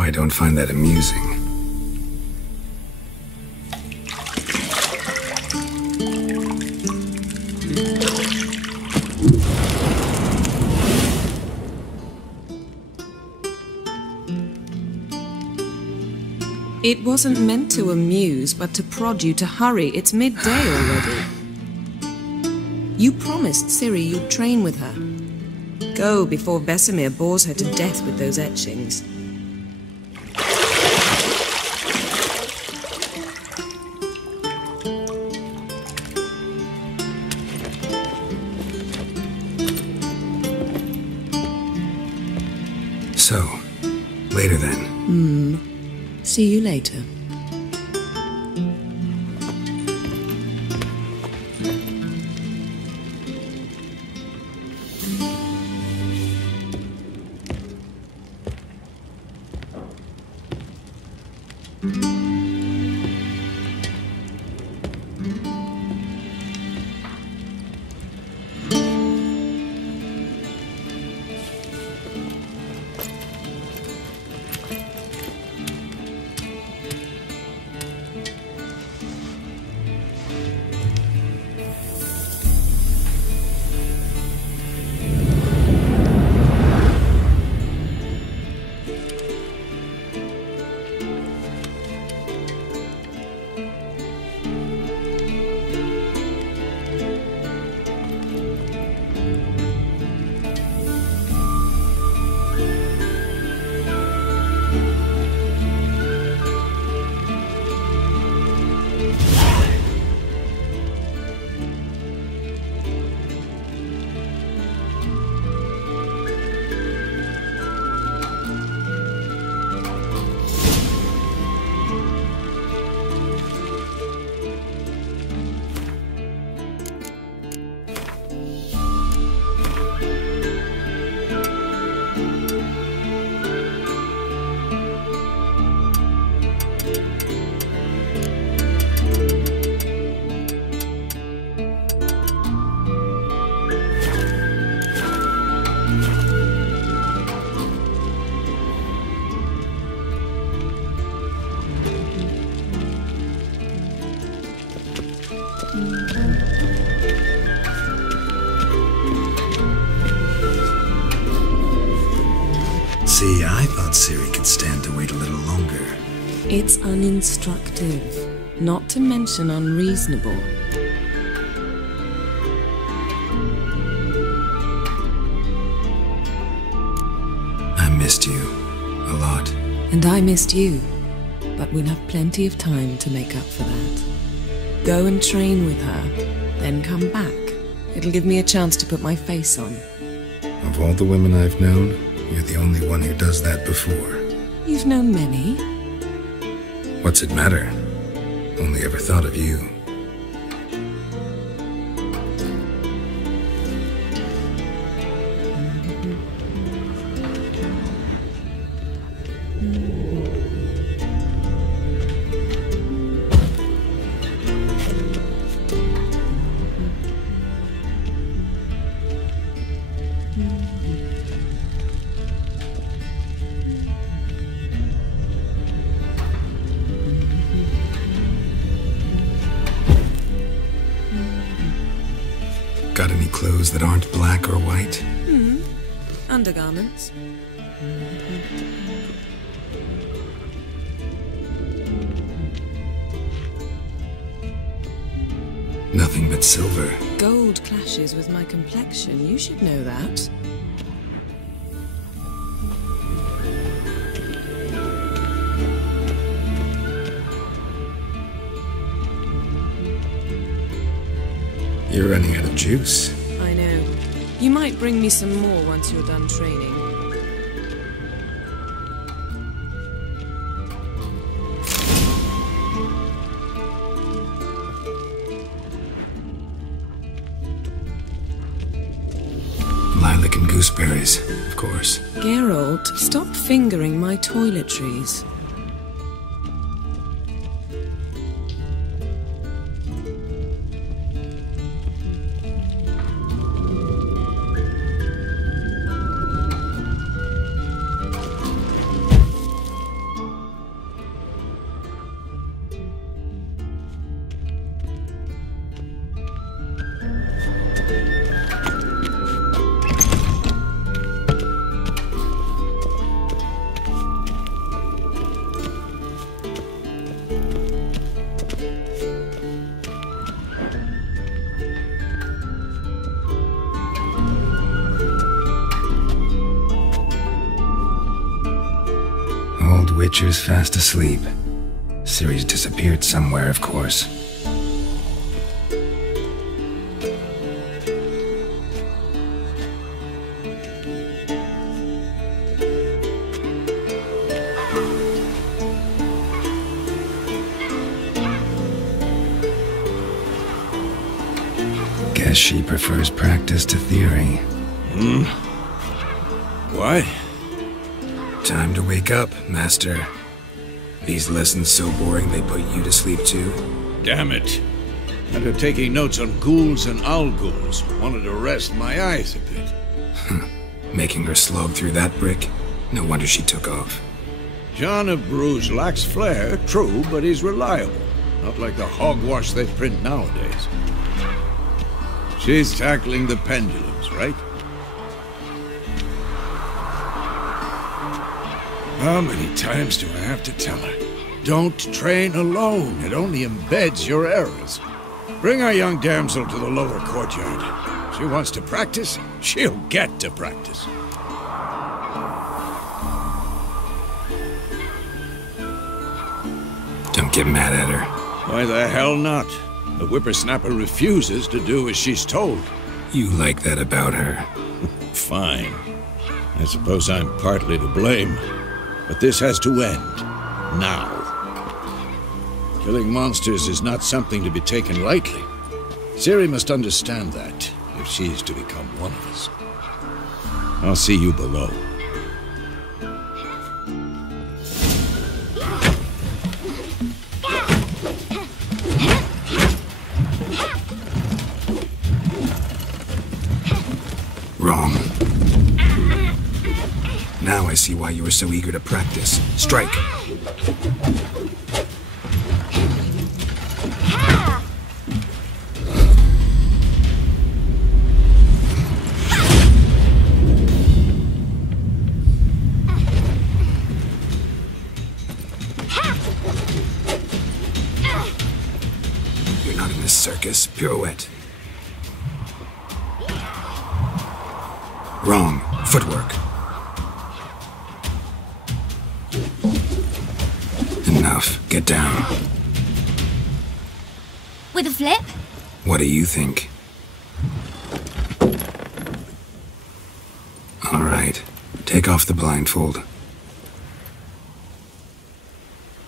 I don't find that amusing. It wasn't meant to amuse, but to prod you to hurry. It's midday already. You promised Ciri you'd train with her. Go before Vesemir bores her to death with those etchings. So, later then. See you later. See, I thought Ciri could stand to wait a little longer. It's uninstructive, not to mention unreasonable. I missed you a lot. And I missed you, but we'll have plenty of time to make up for that. Go and train with her, then come back. It'll give me a chance to put my face on. Of all the women I've known, you're the only one who does that before. You've known many. What's it matter? Only ever thought of you. Got any clothes that aren't black or white? Undergarments. Nothing but silver. Gold clashes with my complexion. You should know that. You're running out of juice. I know. You might bring me some more once you're done training. Lilac and gooseberries, of course. Geralt, stop fingering my toiletries. old Witcher's fast asleep. Ciri's disappeared somewhere, of course. Guess she prefers practice to theory. Why? Time to wake up, Master. These lessons so boring they put you to sleep too? Damn it. After taking notes on ghouls and owl ghouls, wanted to rest my eyes a bit. Making her slog through that brick? No wonder she took off. John of Bruges lacks flair, true, but he's reliable. Not like the hogwash they print nowadays. She's tackling the pendulums, right? How many times do I have to tell her? Don't train alone. It only embeds your errors. Bring our young damsel to the lower courtyard. She wants to practice, she'll get to practice. Don't get mad at her. Why the hell not? The whippersnapper refuses to do as she's told. You like that about her. Fine. I suppose I'm partly to blame. But this has to end. Now. Killing monsters is not something to be taken lightly. Ciri must understand that, if she is to become one of us. I'll see you below. Wrong. Now I see why you were so eager to practice. Strike! You're not in this circus. Pirouette. Wrong. Footwork. Enough. Get down. With a flip? What do you think? All right. Take off the blindfold.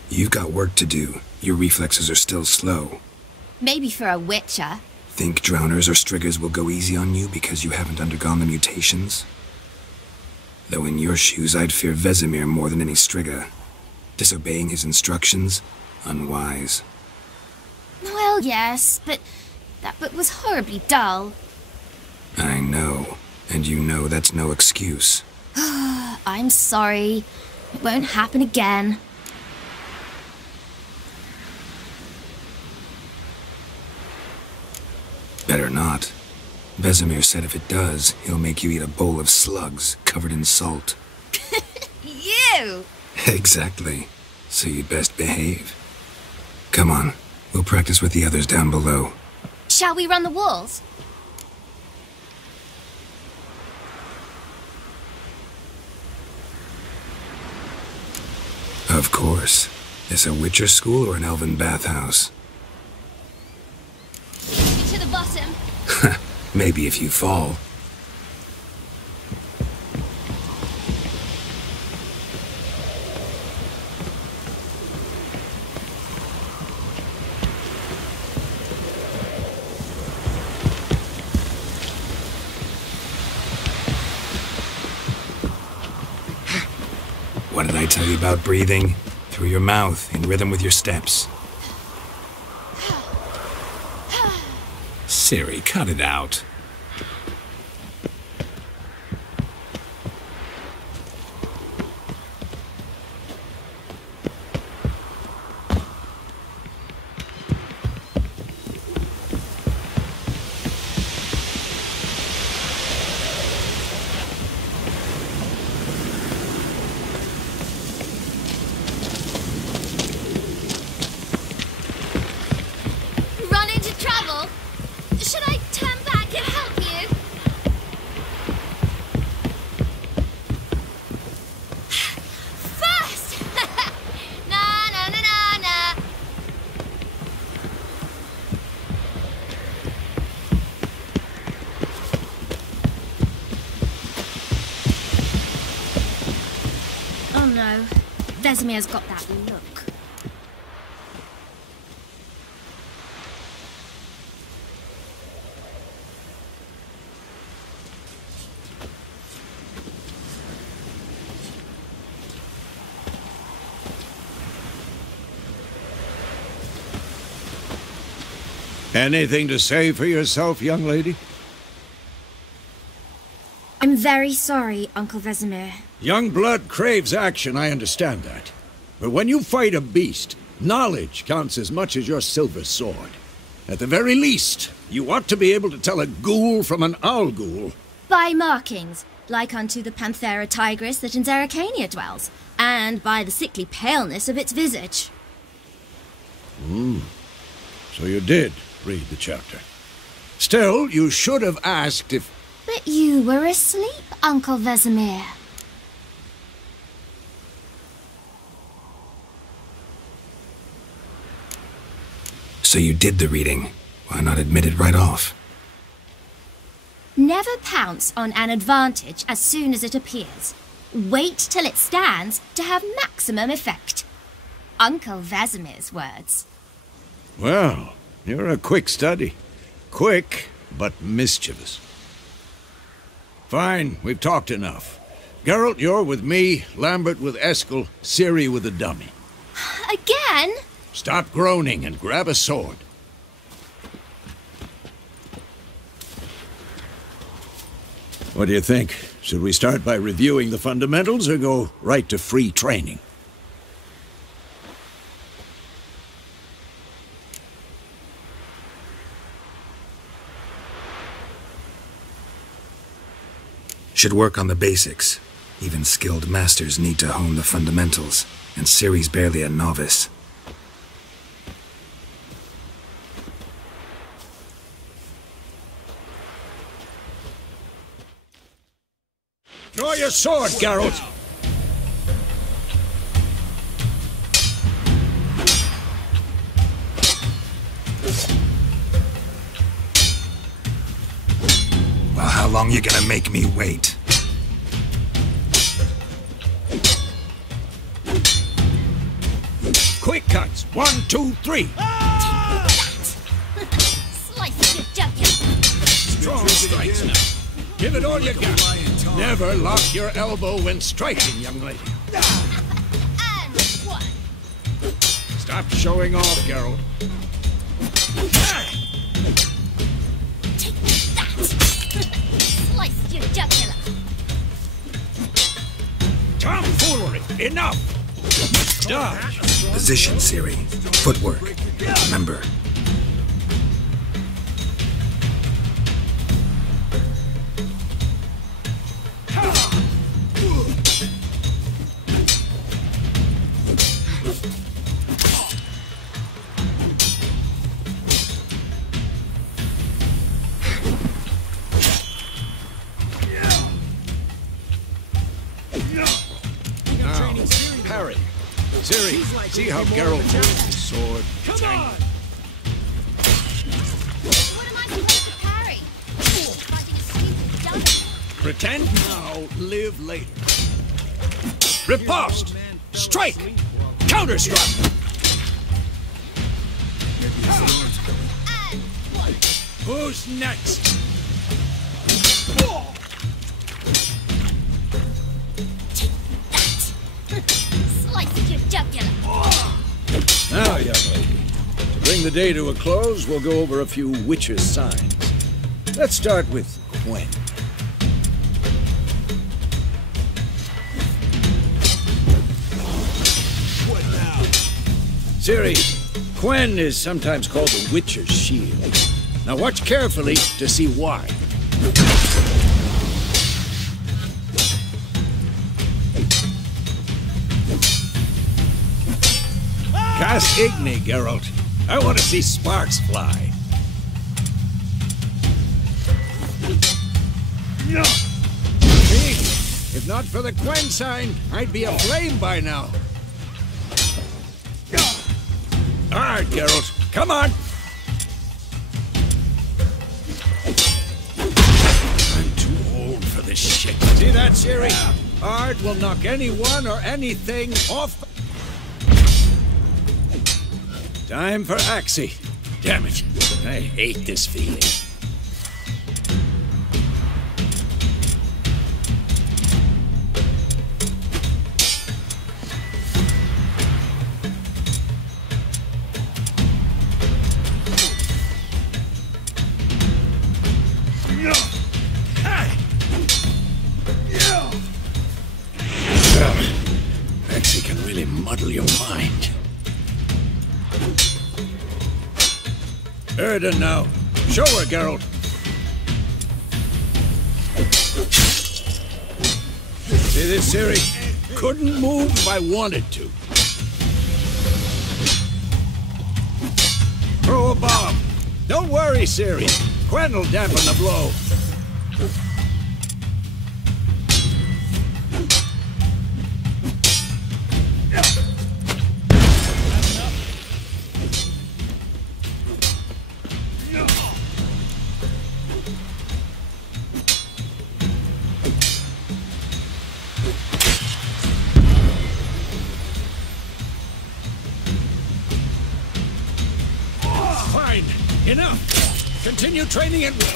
You've got work to do. Your reflexes are still slow. Maybe for a witcher. Think drowners or striggers will go easy on you because you haven't undergone the mutations? Though in your shoes, I'd fear Vesemir more than any strigger. Disobeying his instructions? Unwise. Well, yes, but that book was horribly dull. I know. And you know that's no excuse. I'm sorry. It won't happen again. Better not. Vesemir said if it does, he'll make you eat a bowl of slugs covered in salt. You! Exactly. So you'd best behave. Come on. We'll practice with the others down below. Shall we run the walls? Of course. Is a Witcher school or an elven bathhouse? To the bottom. Maybe if you fall. What did I tell you about breathing? Through your mouth, in rhythm with your steps. Ciri, cut it out. Run into trouble? Should I turn back and Vesemir's got that look. Anything to say for yourself, young lady? I'm very sorry, Uncle Vesemir. Young blood craves action, I understand that. But when you fight a beast, knowledge counts as much as your silver sword. At the very least, you ought to be able to tell a ghoul from an owl ghoul. By markings, like unto the Panthera tigris that in Zerrikania dwells, and by the sickly paleness of its visage. So you did read the chapter. Still, you should have asked if... But you were asleep, Uncle Vesemir. So you did the reading. Why not admit it right off? Never pounce on an advantage as soon as it appears. Wait till it stands to have maximum effect. Uncle Vesemir's words. Well, you're a quick study. Quick, but mischievous. Fine, we've talked enough. Geralt, you're with me, Lambert with Eskel, Ciri with the dummy. Again? Stop groaning and grab a sword. What do you think? Should we start by reviewing the fundamentals or go right to free training? Should work on the basics. Even skilled masters need to hone the fundamentals, and Ciri's barely a novice. Draw your sword, Geralt! Well, how long you gonna make me wait? Quick cuts! 1, 2, 3! Slice your jugular. Strong strikes now. Give it all you got. Never lock your elbow when striking, young lady. And one. Stop showing off, Geralt. Take that. Slice your jugular. Tomfoolery! Enough! Dodge! Position, Ciri. Footwork. Remember. Parry. Ciri, see how Geralt holds his sword. Come on! What am I supposed to parry? Fighting a stupid dummy. Pretend now, live later. Riposte! Strike! Counter-strike! And one. Who's next? Slice your jugular. Now, young lady, to bring the day to a close, we'll go over a few witches' signs. Let's start with Quen. What now? Ciri, Quen is sometimes called the Witcher's Shield. Now watch carefully to see why. Cast Igni, Geralt. I want to see sparks fly. Me, if not for the Quen sign, I'd be aflame by now. All right, Geralt, come on. I'm too old for this shit. See that, Ciri? Art will knock anyone or anything off. Time for Axii. Damn it. I hate this feeling. Axii can really muddle your mind. Erden now. Show her, Geralt. See this, Ciri? Couldn't move if I wanted to. Throw a bomb. Don't worry, Ciri. Quen will dampen the blow. Fine. Enough. Continue training at will.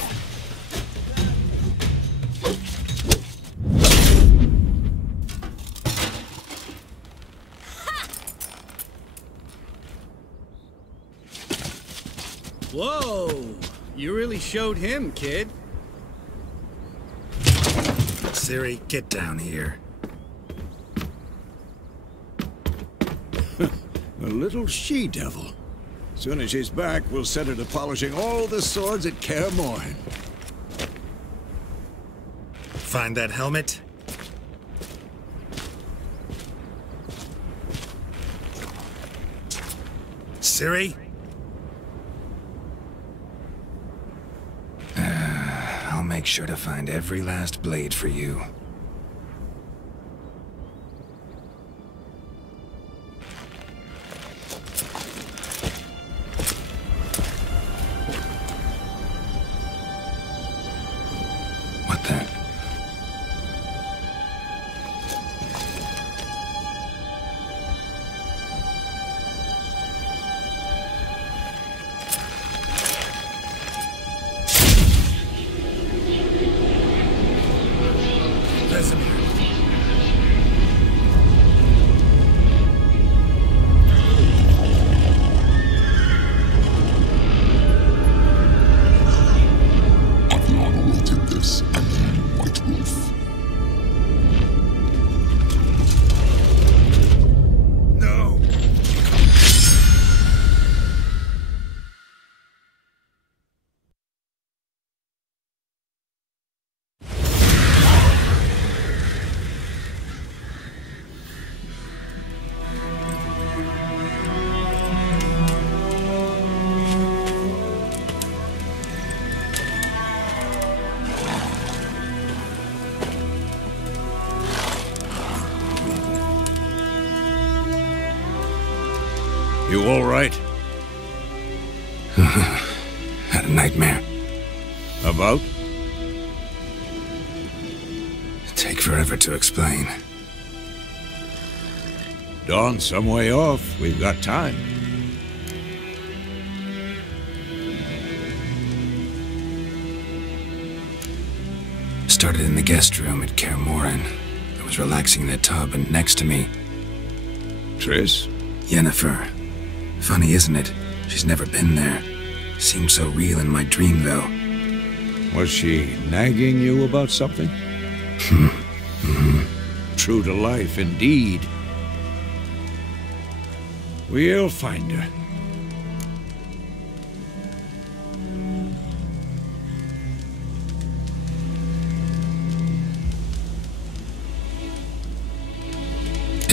Whoa! You really showed him, kid. Ciri, get down here. A little she-devil. Soon as she's back, we'll set her to polishing all the swords at Kaer Morhen. Find that helmet? Ciri? I'll make sure to find every last blade for you. What the? Vesemir. Adriana will take this, and then White Wolf. No! You all right? Had a nightmare. About? Take forever to explain. Dawn's some way off. We've got time. Started in the guest room at Kaer Morhen. I was relaxing in the tub, and next to me, Triss? Yennefer. Funny, isn't it? She's never been there. Seemed so real in my dream, though. Was she nagging you about something? True to life, indeed. We'll find her.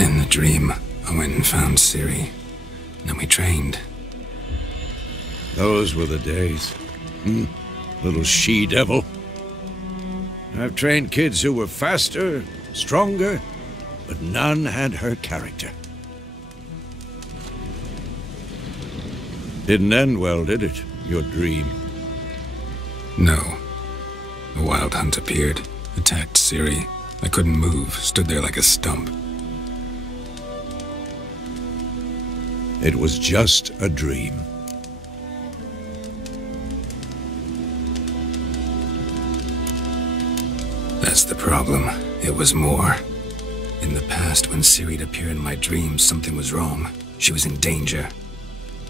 In the dream, I went and found Ciri. Then we trained. Those were the days. Little she-devil. I've trained kids who were faster, stronger, but none had her character. Didn't end well, did it? Your dream? No. The Wild Hunt appeared, attacked Ciri. I couldn't move, stood there like a stump. It was just a dream. That's the problem. It was more. In the past, when Ciri'd appear in my dreams, something was wrong. She was in danger.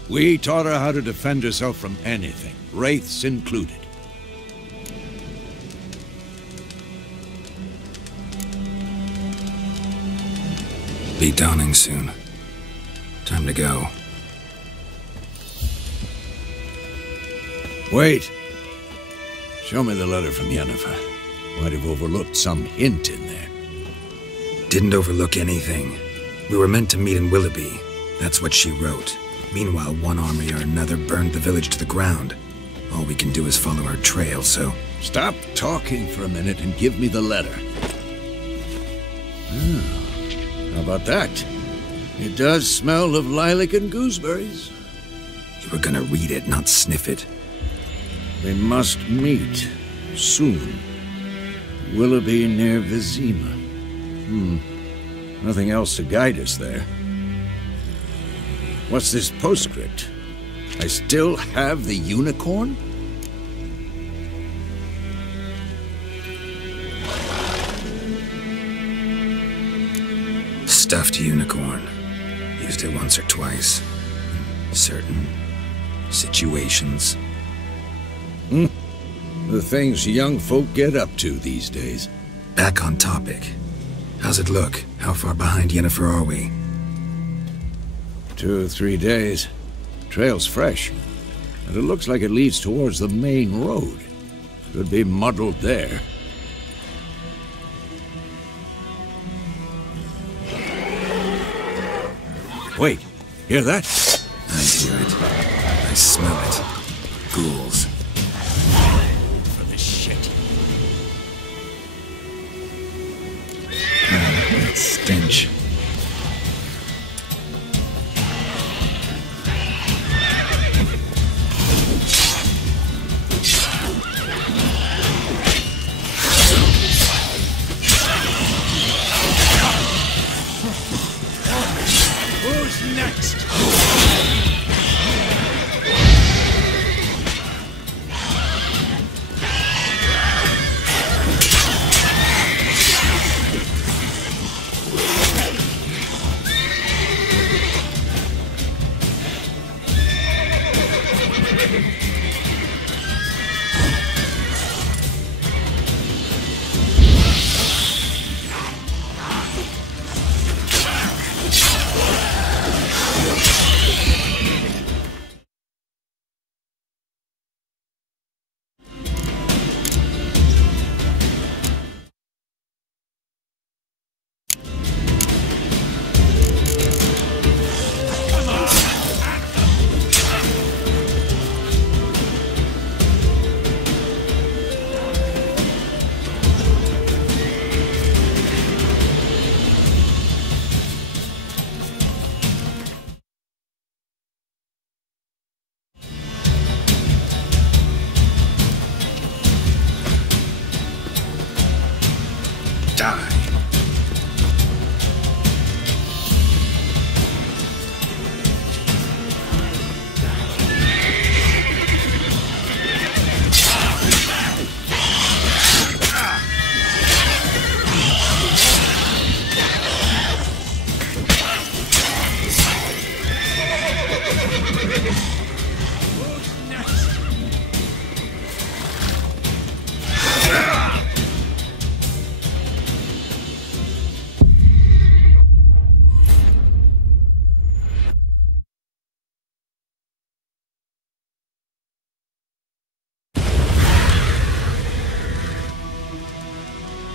We taught her how to defend herself from anything, wraiths included. Be dawning soon. Time to go. Wait. Show me the letter from Yennefer. Might have overlooked some hint in there. Didn't overlook anything. We were meant to meet in Willoughby. That's what she wrote. Meanwhile, one army or another burned the village to the ground. All we can do is follow her trail, so... Stop talking for a minute and give me the letter. How about that? It does smell of lilac and gooseberries. You were gonna read it, not sniff it. We must meet. Soon. Willoughby near Vizima. Nothing else to guide us there. What's this postscript? I still have the unicorn? Stuffed unicorn. Used it once or twice. Certain situations. The things young folk get up to these days. Back on topic. How's it look? How far behind Yennefer are we? 2 or 3 days. Trail's fresh. And it looks like it leads towards the main road. Could be muddled there. Wait, hear that? I hear it. I smell it. Ghouls. For this shit. That stench. Who's next?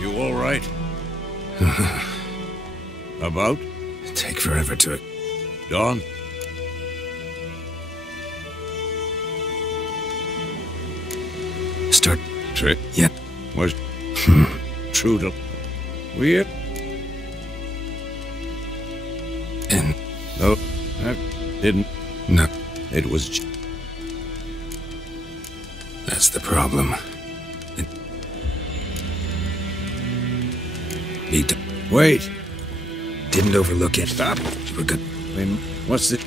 You all right? About? Take forever to... Dawn? Start... Trip? Yep. Was... True to... Weird? And... No, I didn't. No. It was... That's the problem. It... Need to... Wait! Didn't overlook it. Stop! We're good. I mean, what's this?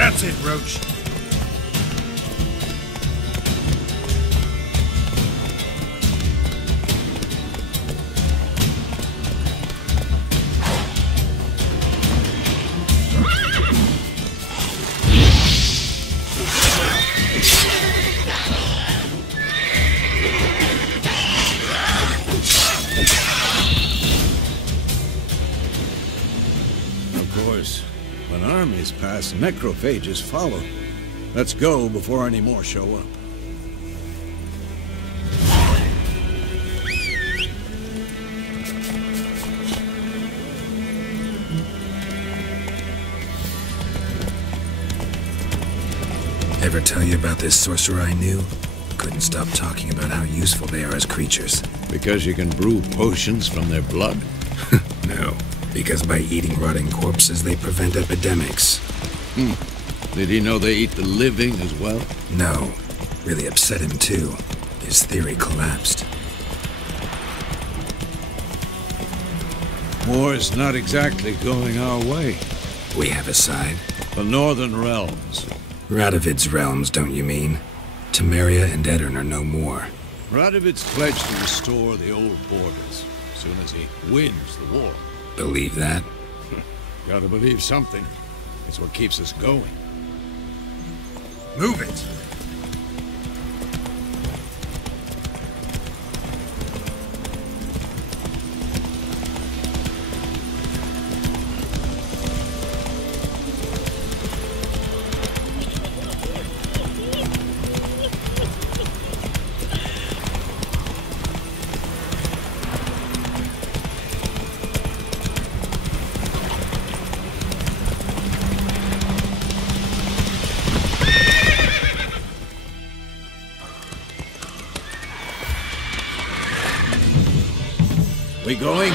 That's it, Roach. Of course, when armies pass, necrophages follow. Let's go before any more show up. Ever tell you about this sorcerer I knew? Couldn't stop talking about how useful they are as creatures. Because you can brew potions from their blood? No, because by eating rotting corpses, they prevent epidemics. Did he know they eat the living as well? No, really upset him too. His theory collapsed. War's not exactly going our way. We have a side. The Northern Realms. Radovid's realms, don't you mean? Temeria and Aedirn are no more. Radovid's pledged to restore the old borders as soon as he wins the war. Believe that? Gotta believe something. It's what keeps us going. Move it! We going?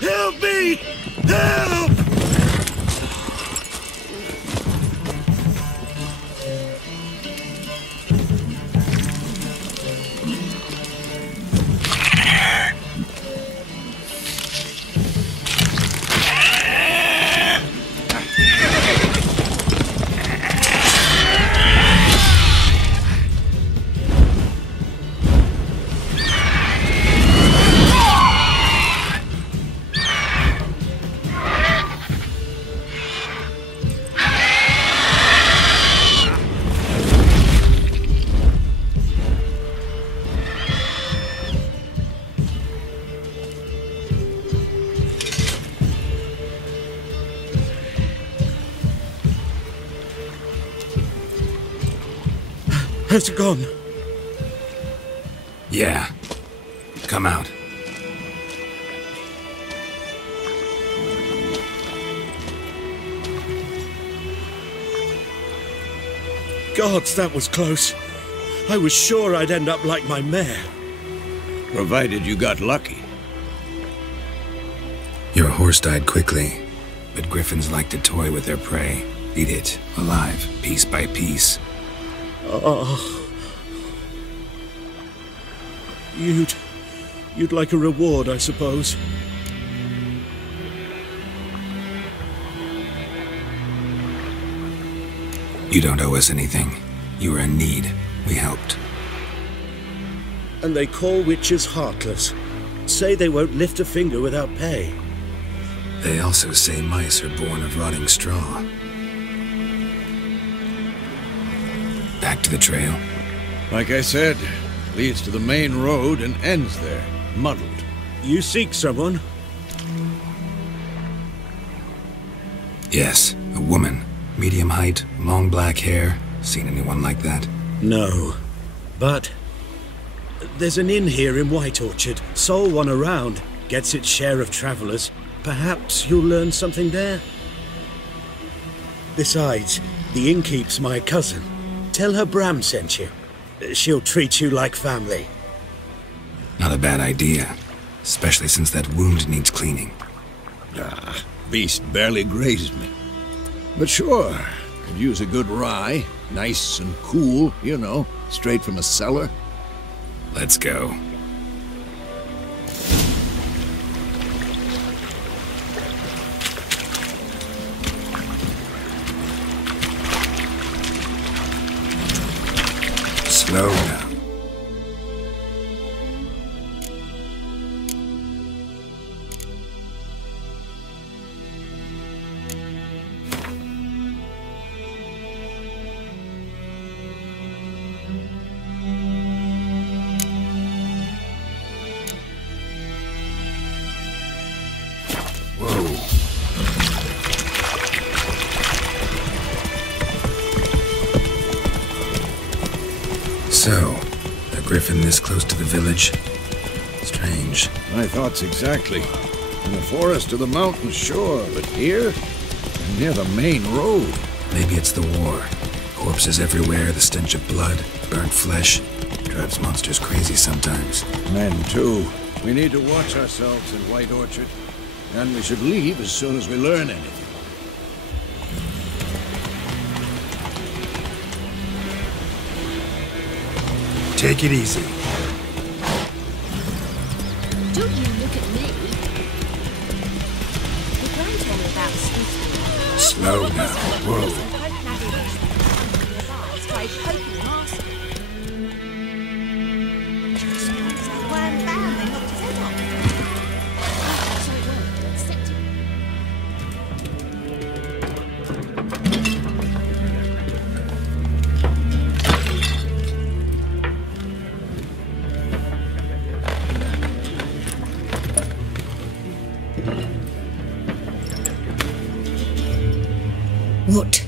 Help me! Help! Has it gone? Yeah. Come out. Gods, that was close. I was sure I'd end up like my mare. Provided you got lucky. Your horse died quickly, but griffins like to toy with their prey. Eat it, alive, piece by piece. Oh. You'd like a reward, I suppose. You don't owe us anything. You were in need. We helped. And they call witches heartless. Say they won't lift a finger without pay. They also say mice are born of rotting straw. Back to the trail. Like I said, leads to the main road and ends there, muddled. You seek someone? Yes, a woman. Medium height, long black hair. Seen anyone like that? No. But there's an inn here in White Orchard. Sole one around. Gets its share of travelers. Perhaps you'll learn something there? Besides, the innkeep's my cousin. Tell her Bram sent you. She'll treat you like family. Not a bad idea. Especially since that wound needs cleaning. Ah, beast barely grazed me. But sure, could use a good rye. Nice and cool, you know, straight from a cellar. Let's go. Slow now. So, a griffin this close to the village? Strange. My thoughts exactly. In the forest or the mountain, sure, but here? Near the main road. Maybe it's the war. Corpses everywhere, the stench of blood, burnt flesh. Drives monsters crazy sometimes. Men, too. We need to watch ourselves in White Orchard. And we should leave as soon as we learn anything. Take it easy. Don't you look at me. The Grand told me about the Slow now. Whoa. What?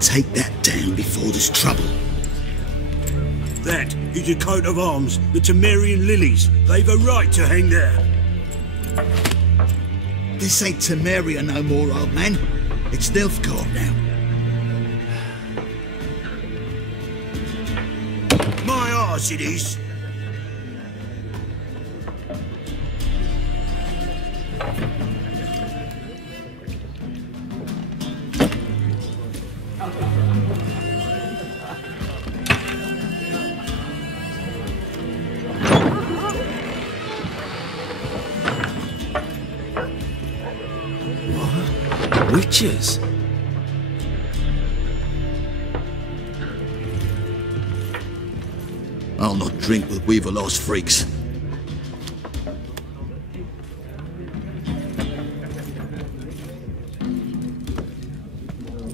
Take that down before there's trouble. That is a coat of arms, the Temerian lilies. They've a right to hang there. This ain't Temeria no more, old man. It's Nilfgaard now. My arse it is. Witches? I'll not drink with Weaverlost freaks.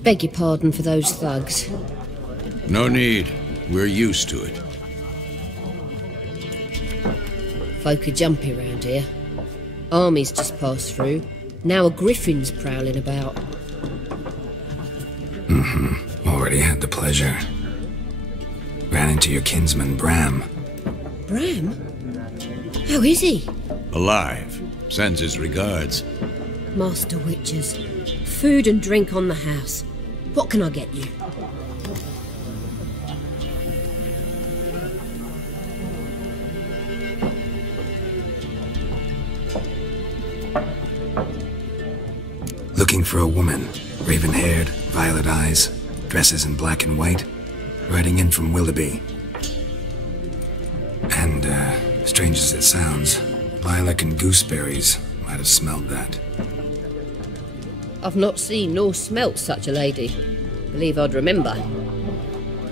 Beg your pardon for those thugs. No need. We're used to it. Folk are jumpy round here. Armies just passed through. Now a griffin's prowling about. Already had the pleasure. Ran into your kinsman, Bram. Bram? How is he? Alive. Sends his regards. Master Witchers. Food and drink on the house. What can I get you? Looking for a woman. Raven-haired, violet eyes, dresses in black and white. Riding in from Willoughby. And, strange as it sounds, lilac and gooseberries might have smelled that. I've not seen nor smelt such a lady. Believe I'd remember.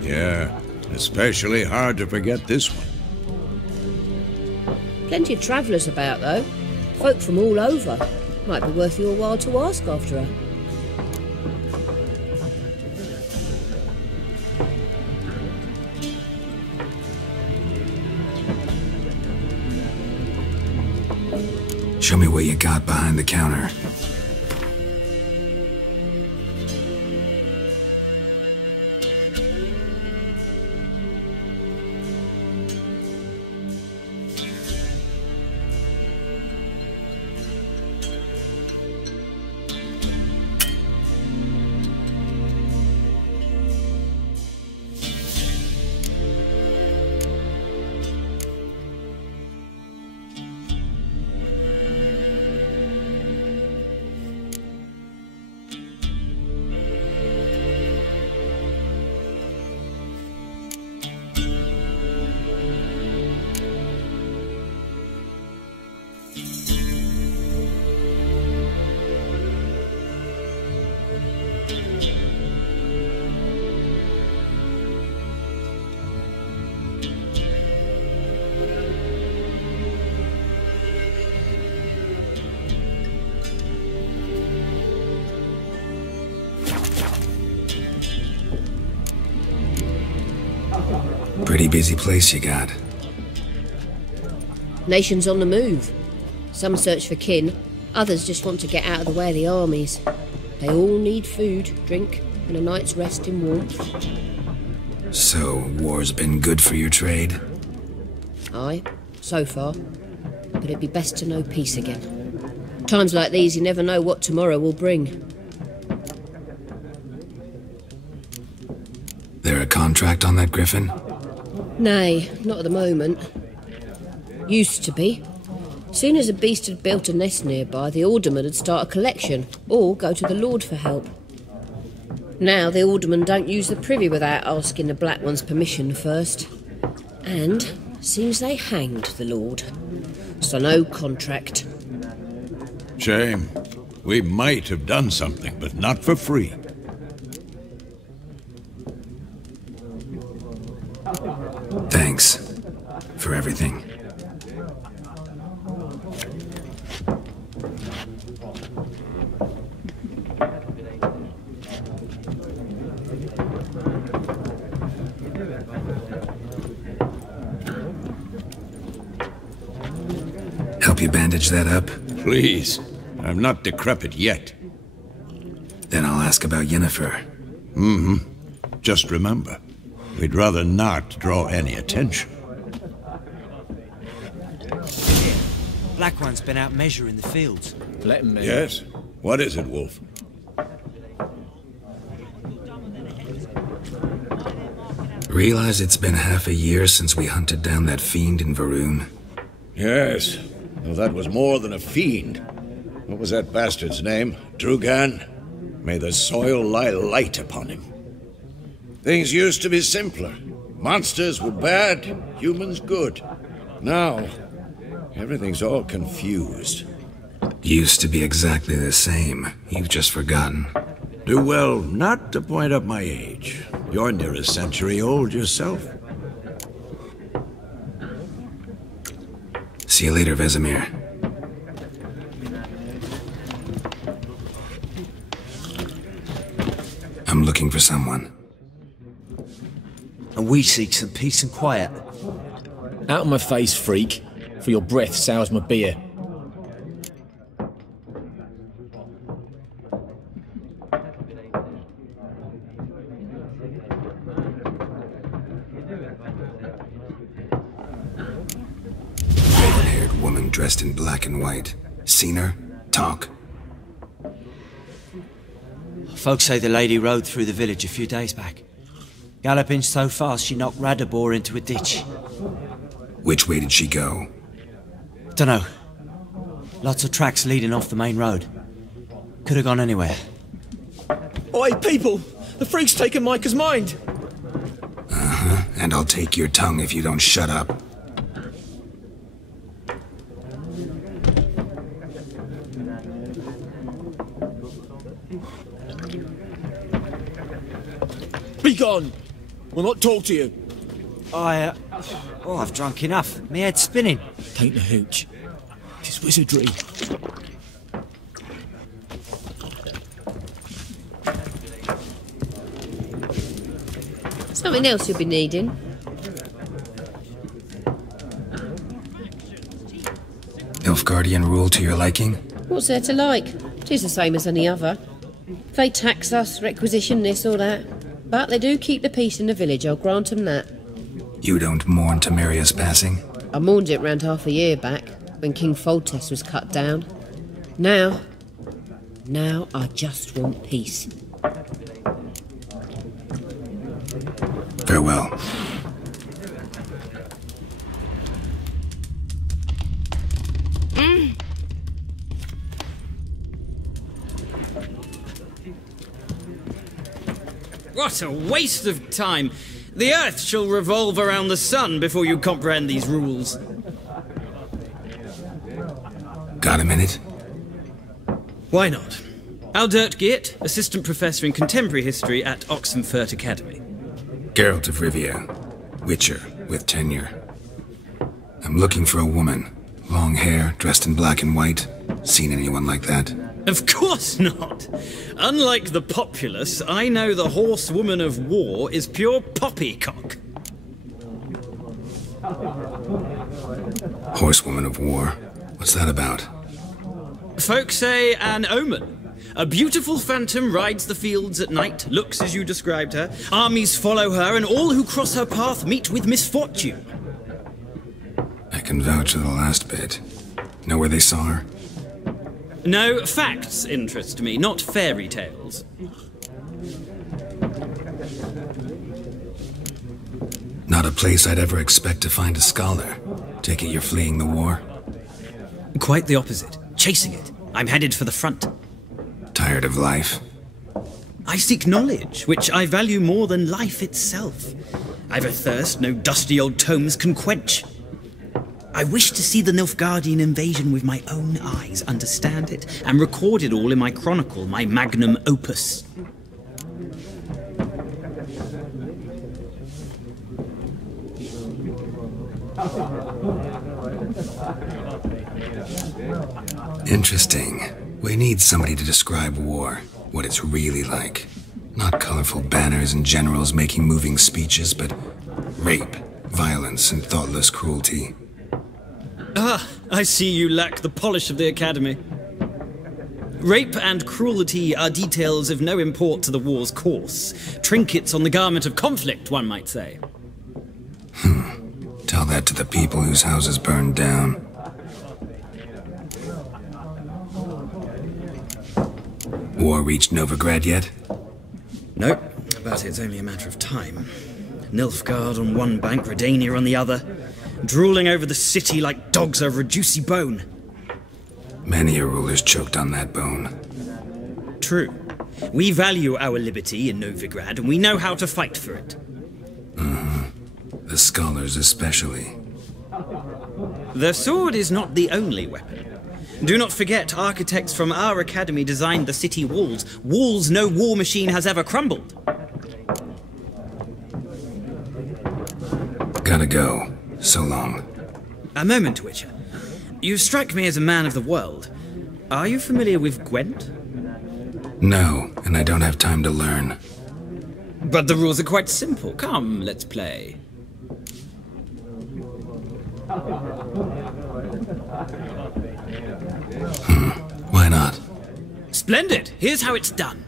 Yeah, especially hard to forget this one. Plenty of travellers about, though. Folk from all over. Might be worth your while to ask after her. Show me what you got behind the counter. Pretty busy place you got. Nations on the move. Some search for kin, others just want to get out of the way of the armies. They all need food, drink, and a night's rest in warmth. So, war's been good for your trade? Aye, so far. But it'd be best to know peace again. Times like these, you never know what tomorrow will bring. There a contract on that griffin? Nay, not at the moment. Used to be. Soon as a beast had built a nest nearby, the alderman would start a collection, or go to the Lord for help. Now the aldermen don't use the privy without asking the Black One's permission first. And seems they hanged the Lord. So no contract. Shame. We might have done something, but not for free. Thanks for everything. Help you bandage that up? Please. I'm not decrepit yet. Then I'll ask about Yennefer. Mm-hmm. Just remember, we'd rather not draw any attention. Black One's been out measuring the fields. Let him measure. Yes? What is it, Wolf? Realize it's been half a year since we hunted down that fiend in Varun? Yes. Though that was more than a fiend. What was that bastard's name? Drugan? May the soil lie light upon him. Things used to be simpler. Monsters were bad, humans good. Now, everything's all confused. Used to be exactly the same. You've just forgotten. Do well not to point up my age. You're near a century old yourself. See you later, Vesemir. I'm looking for someone. And we seek some peace and quiet. Out of my face, freak, for your breath sours my beer. dressed in black and white. Seen her? Talk. Folks say the lady rode through the village a few days back. Galloping so fast she knocked Radabor into a ditch. Which way did she go? Dunno. Lots of tracks leading off the main road. Could have gone anywhere. Oi, people! The freak's taken Micah's mind! Uh-huh, and I'll take your tongue if you don't shut up. Be gone! We'll not talk to you. I've drunk enough. Me head's spinning. Tain't the hooch. It's wizardry. Something else you'll be needing. Nilfgaardian rule to your liking? What's there to like? Tis the same as any other. They tax us, requisition this or that. But they do keep the peace in the village, I'll grant 'em that. You don't mourn Temeria's passing? I mourned it round half a year back, when King Foltest was cut down. Now I just want peace. Farewell. What a waste of time! The Earth shall revolve around the sun before you comprehend these rules. Got a minute? Why not? Aldert Geert, Assistant Professor in Contemporary History at Oxenfurt Academy. Geralt of Rivia, Witcher with tenure. I'm looking for a woman. Long hair, dressed in black and white. Seen anyone like that? Of course not! Unlike the populace, I know the horsewoman of war is pure poppycock. Horsewoman of war? What's that about? Folk say an omen. A beautiful phantom rides the fields at night, looks as you described her. Armies follow her, and all who cross her path meet with misfortune. I can vouch for the last bit. Know where they saw her? No, facts interest me, not fairy tales. Not a place I'd ever expect to find a scholar. Take it you're fleeing the war? Quite the opposite. Chasing it. I'm headed for the front. Tired of life? I seek knowledge, which I value more than life itself. I've a thirst no dusty old tomes can quench. I wish to see the Nilfgaardian invasion with my own eyes, understand it, and record it all in my chronicle, my magnum opus. Interesting. We need somebody to describe war, what it's really like. Not colorful banners and generals making moving speeches, but rape, violence, and thoughtless cruelty. Ah, I see you lack the polish of the Academy. Rape and cruelty are details of no import to the war's course. Trinkets on the garment of conflict, one might say. Tell that to the people whose houses burned down. War reached Novigrad yet? Nope, but it's only a matter of time. Nilfgaard on one bank, Redania on the other, drooling over the city like dogs over a juicy bone. Many a ruler's choked on that bone. True. We value our liberty in Novigrad, and we know how to fight for it. The scholars especially. The sword is not the only weapon. Do not forget, architects from our academy designed the city walls. Walls no war machine has ever crumbled. Gotta go. So long. A moment, Witcher. You strike me as a man of the world. Are you familiar with Gwent? No, and I don't have time to learn. But the rules are quite simple. Come, let's play. Why not? Splendid! Here's how it's done.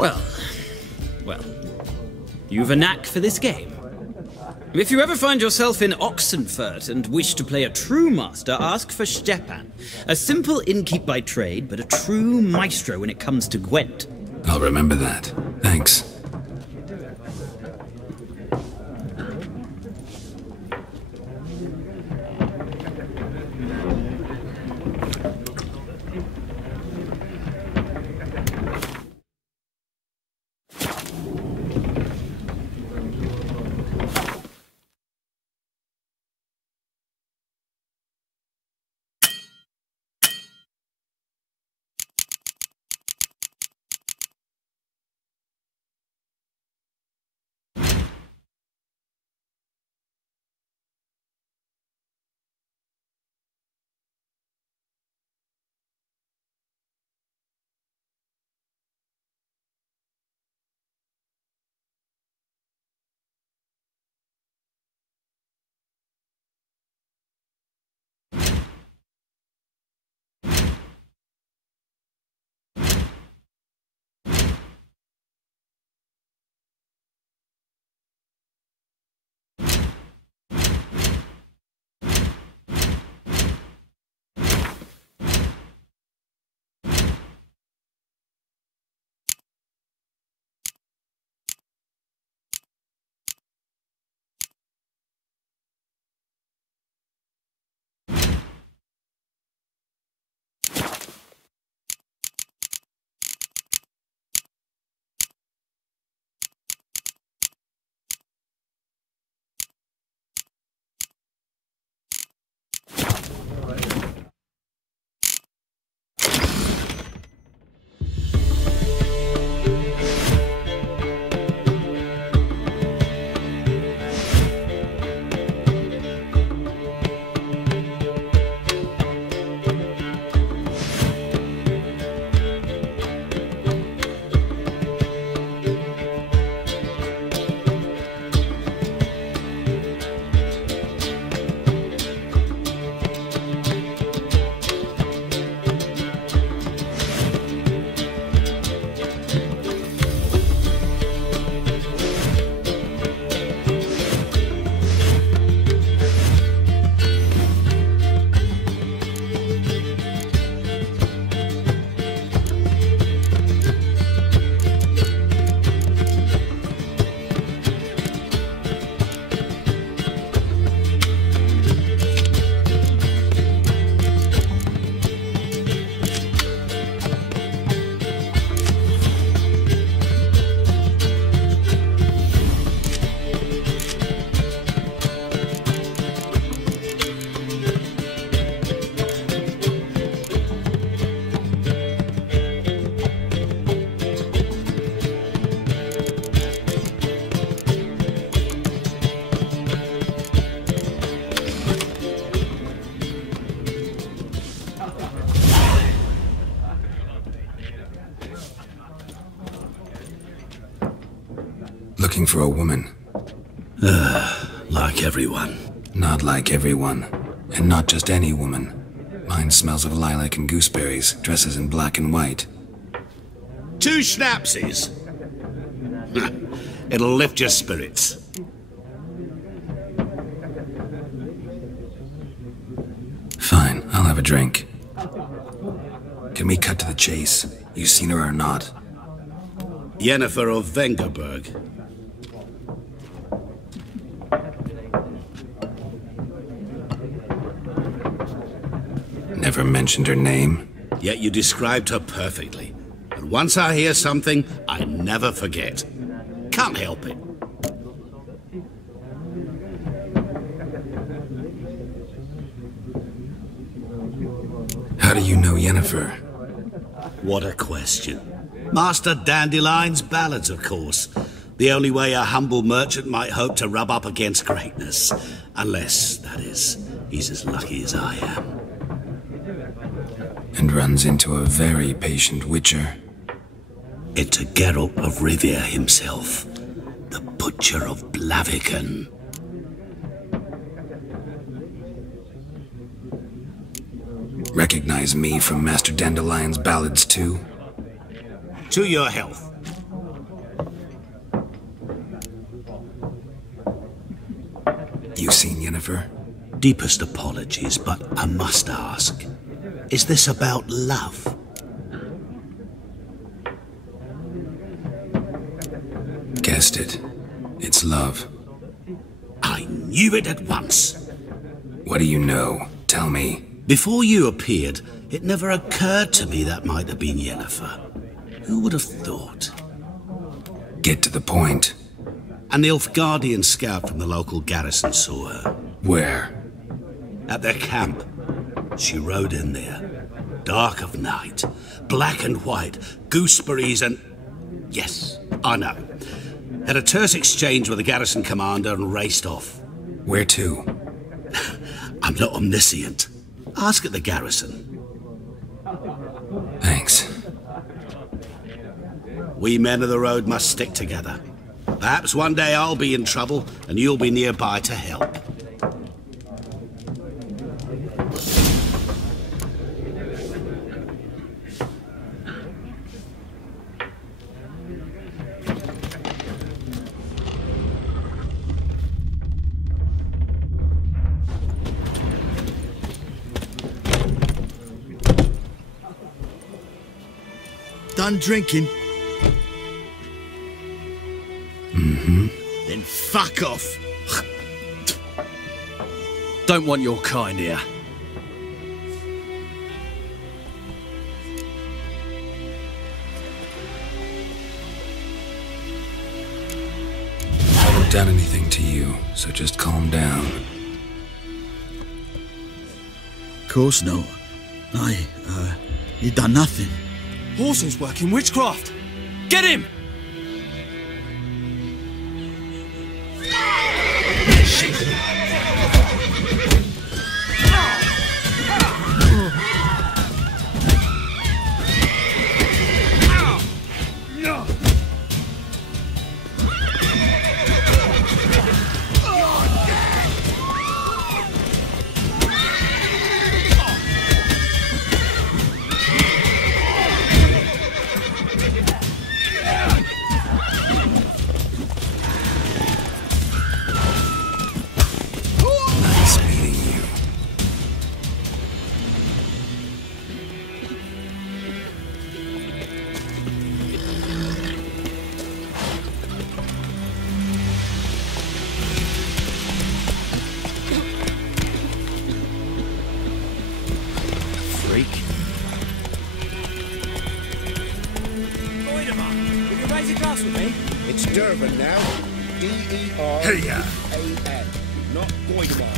Well, you've a knack for this game. If you ever find yourself in Oxenfurt and wish to play a true master, ask for Stepan. A simple innkeep by trade, but a true maestro when it comes to Gwent. I'll remember that. Thanks. Looking for a woman. Like everyone. Not like everyone. And not just any woman. Mine smells of lilac and gooseberries, dresses in black and white. 2 schnapsies. It'll lift your spirits. Fine, I'll have a drink. Can we cut to the chase? You seen her or not? Yennefer of Vengerberg. Never mentioned her name. Yet you described her perfectly. And once I hear something, I never forget. Can't help it. How do you know Yennefer? What a question. Master Dandelion's ballads, of course. The only way a humble merchant might hope to rub up against greatness. Unless, that is, he's as lucky as I am. And runs into a very patient witcher. Into Geralt of Rivia himself, the Butcher of Blaviken. Recognize me from Master Dandelion's ballads too? To your health. You seen Yennefer? Deepest apologies, but I must ask. Is this about love? Guessed it. It's love. I knew it at once. What do you know? Tell me. Before you appeared, it never occurred to me that might have been Yennefer. Who would have thought? Get to the point. A Nilfgaardian scout from the local garrison saw her. Where? At their camp. She rode in there. Dark of night. Black and white. Gooseberries and... Yes, I know. Had a terse exchange with the garrison commander and raced off. Where to? I'm not omniscient. Ask at the garrison. Thanks. We men of the road must stick together. Perhaps one day I'll be in trouble and you'll be nearby to help. Done drinking? Mm-hmm. Then fuck off. Don't want your kind here. I haven't done anything to you, so just calm down. Of course not. You done nothing. Horses working witchcraft! Get him! It's Dervan now. D-E-R-V-A-N. Not Goidemar.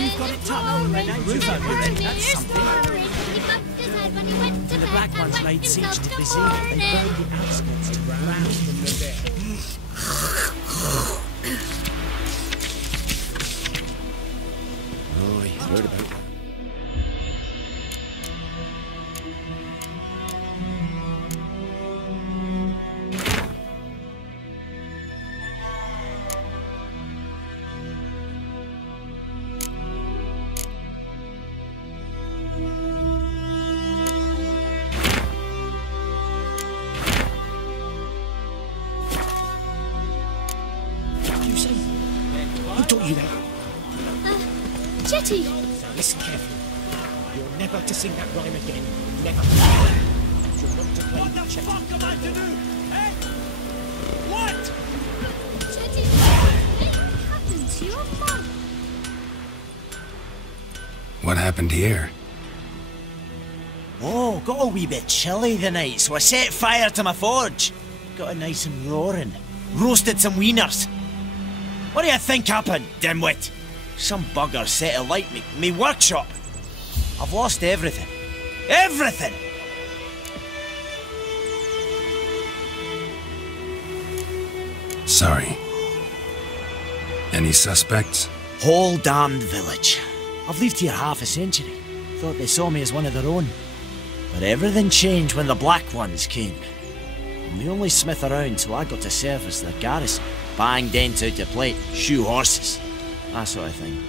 You've got it tucked away now. Roof over your head, that's something. When the Black Ones laid siege to this evening, they burned the outskirts to the ground from the dead. Oh, you heard about that. Jetty! Listen carefully. You're never to sing that rhyme again. Never. You're not to play the Chetty. What the fuck am I to do? Eh? What? Jetty, what happened to your mum? What happened here? Oh, got a wee bit chilly the night, so I set fire to my forge. Got it nice and roaring. Roasted some wieners. What do you think happened, dimwit? Some bugger set alight me workshop. I've lost everything. Everything! Sorry. Any suspects? Whole damned village. I've lived here half a century. Thought they saw me as one of their own. But everything changed when the Black Ones came. I'm the only smith around, so I got to service their garrison. Bang dents out to plate, shoe horses. That sort of thing.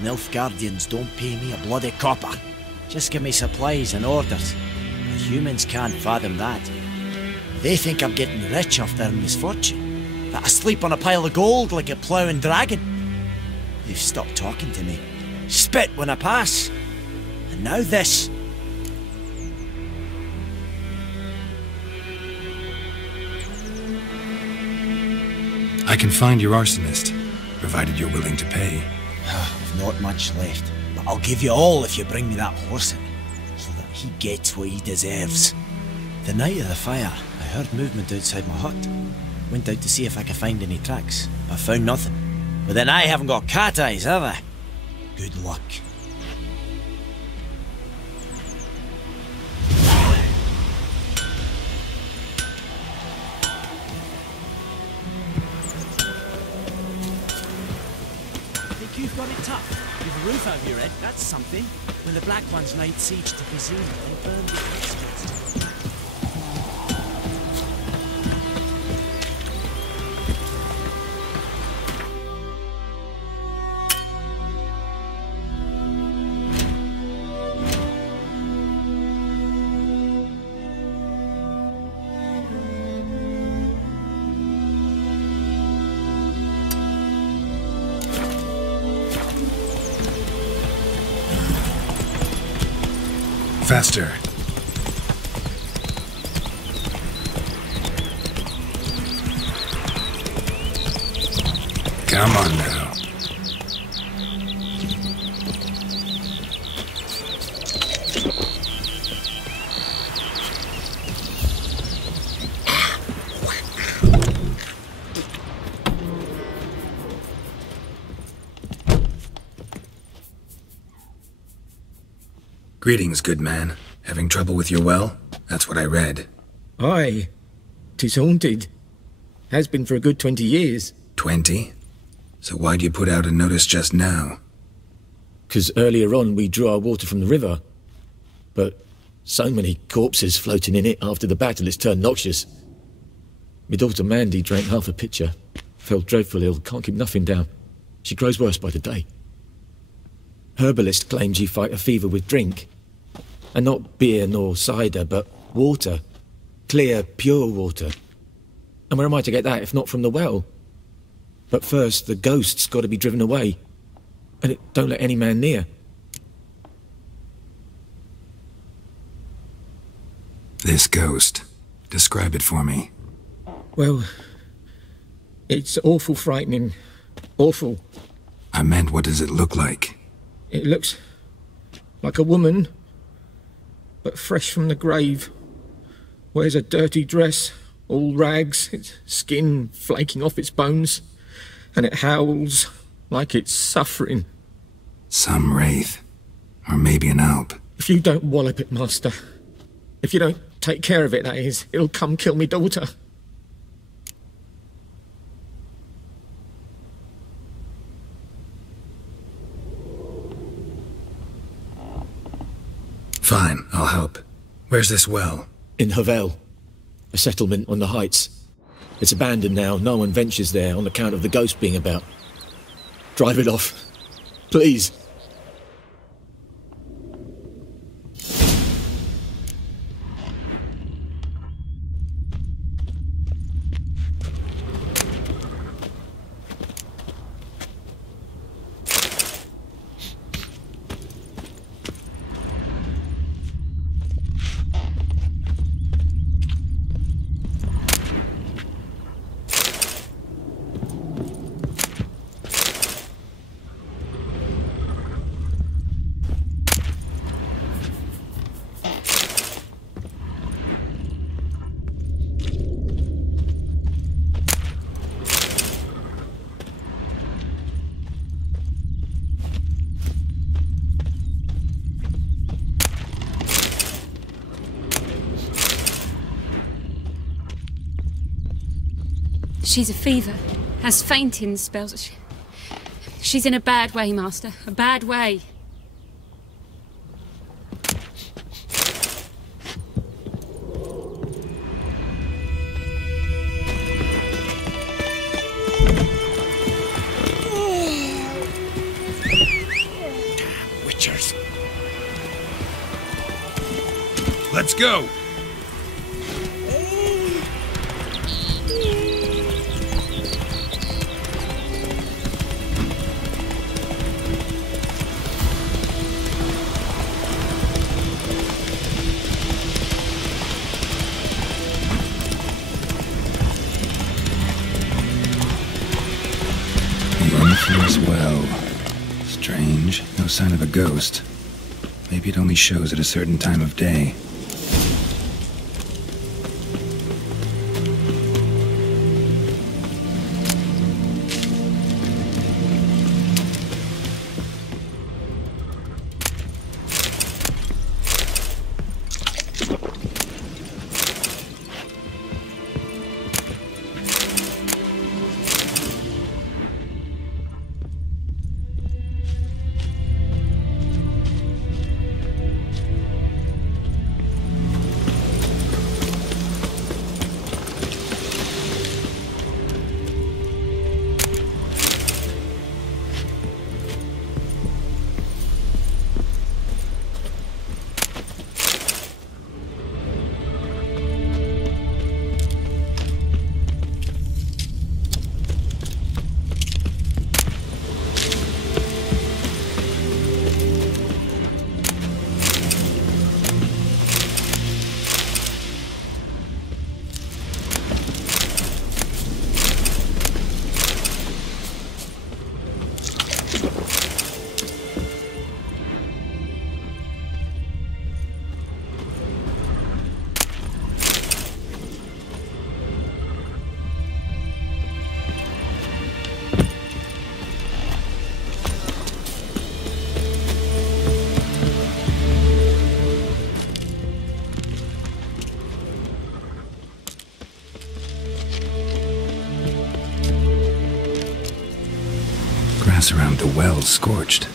Nilfgaardians don't pay me a bloody copper. Just give me supplies and orders. But humans can't fathom that. They think I'm getting rich off their misfortune. That I sleep on a pile of gold like a ploughing dragon. They've stopped talking to me. Spit when I pass. And now this. I can find your arsonist, provided you're willing to pay. I've not much left, but I'll give you all if you bring me that horse in, so that he gets what he deserves. The night of the fire, I heard movement outside my hut. Went out to see if I could find any tracks, but found nothing. But then I haven't got cat eyes, have I? Good luck. Think you've got it tough? With a roof over your head, that's something. When the Black Ones laid siege to Kazuma, they burned your house. Faster. Come on now. Greetings, good man. Having trouble with your well? That's what I read. Aye. 'Tis haunted. Has been for a good 20 years. 20? So why'd you put out a notice just now? 'Cause earlier on we drew our water from the river. But so many corpses floating in it after the battle it's turned noxious. My daughter Mandy drank half a pitcher. Fell dreadful ill, can't keep nothing down. She grows worse by the day. Herbalist claims you fight a fever with drink. And not beer nor cider, but water. Clear, pure water. And where am I to get that if not from the well? But first, the ghost's got to be driven away. And it don't let any man near. This ghost. Describe it for me. Well, it's awful frightening. Awful. I meant, what does it look like? It looks like a woman, but fresh from the grave. Wears a dirty dress, all rags, its skin flaking off its bones, and it howls like it's suffering. Some wraith. Or maybe an alp. If you don't wallop it, Master, if you don't take care of it, that is, it'll come kill me daughter. Fine, I'll help. Where's this well? In Havel, a settlement on the heights. It's abandoned now, no one ventures there on account of the ghost being about. Drive it off, please. She's a fever, has fainting spells. She's in a bad way, Master. A bad way. Damn witchers. Let's go! sign of a ghost. Maybe it only shows at a certain time of day. Grass around the well scorched.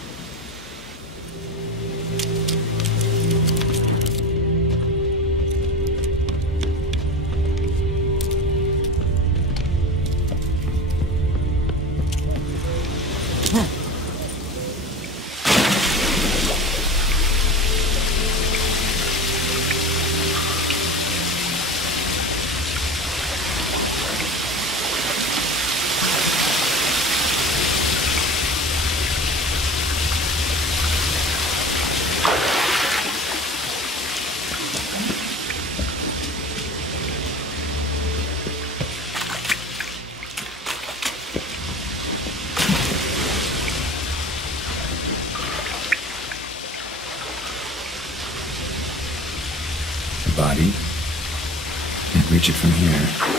Body. Can't reach it from here.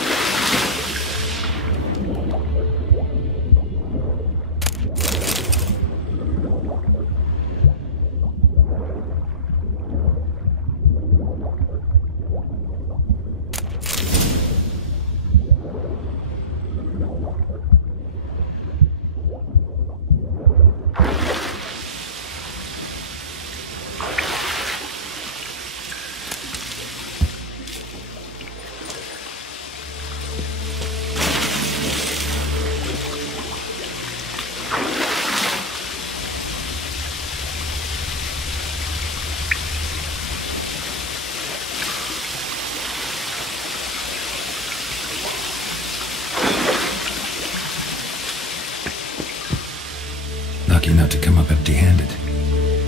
Lucky not to come up empty-handed.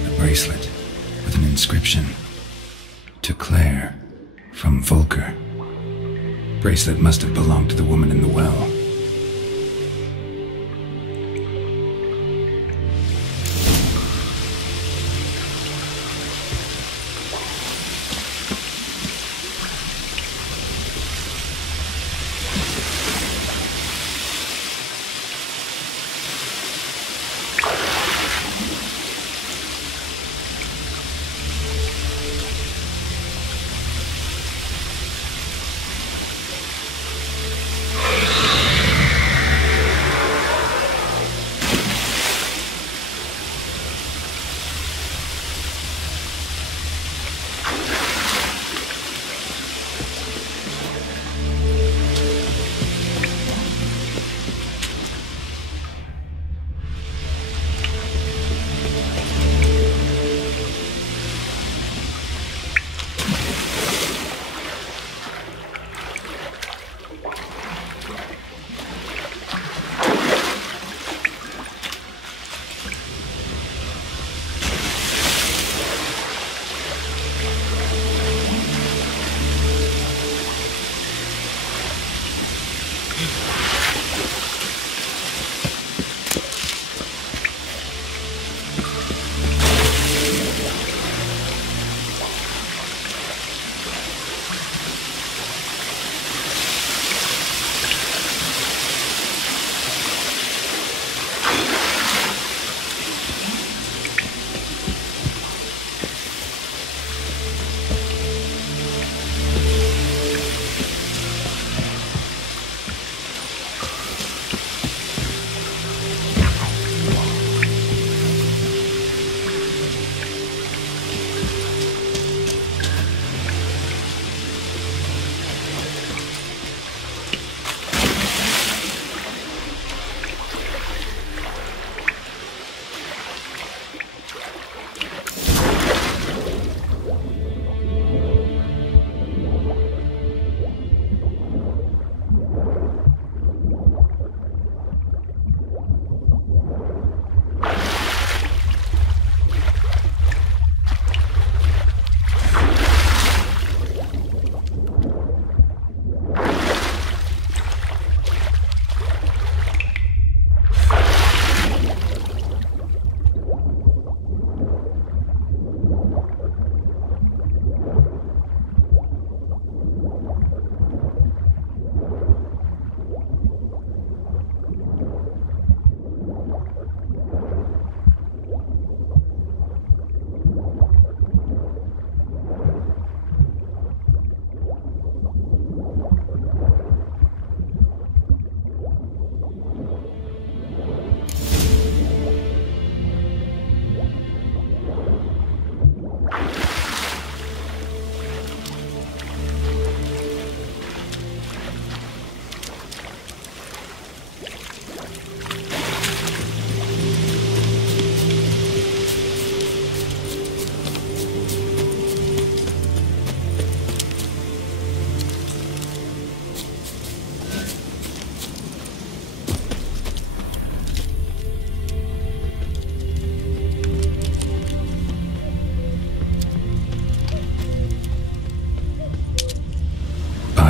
A bracelet with an inscription. To Claire, from Volker. Bracelet must have belonged to the woman in the well.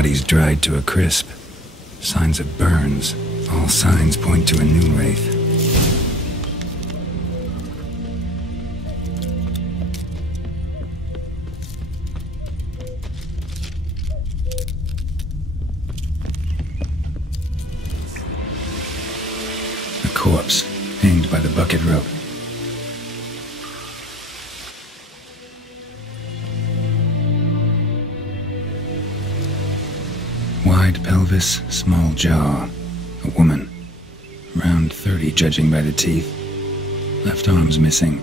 body's dried to a crisp. Signs of burns. All signs point to a new wraith. A corpse, hanged by the bucket rope. Wide pelvis, small jaw. A woman. Around 30, judging by the teeth. Left arm's missing.